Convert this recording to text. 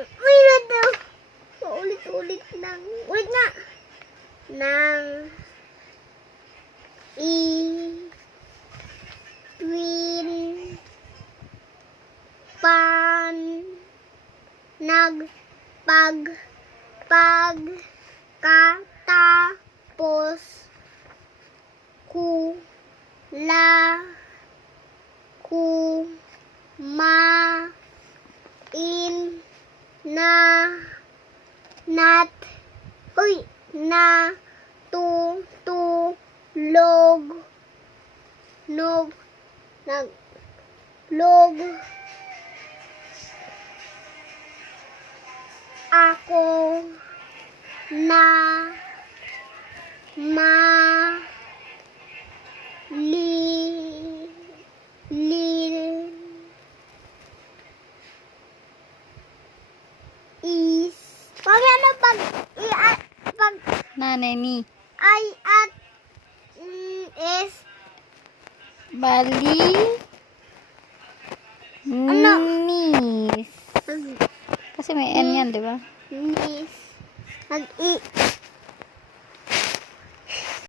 Uy, ito. Ulit ng, ulit nga. Nang, twin, pan, pagkatapos, kumain natutulog ako na is paano pag Nanay ni. I at is Bali. Ano? Nis. Kasi may N yan, di ba? is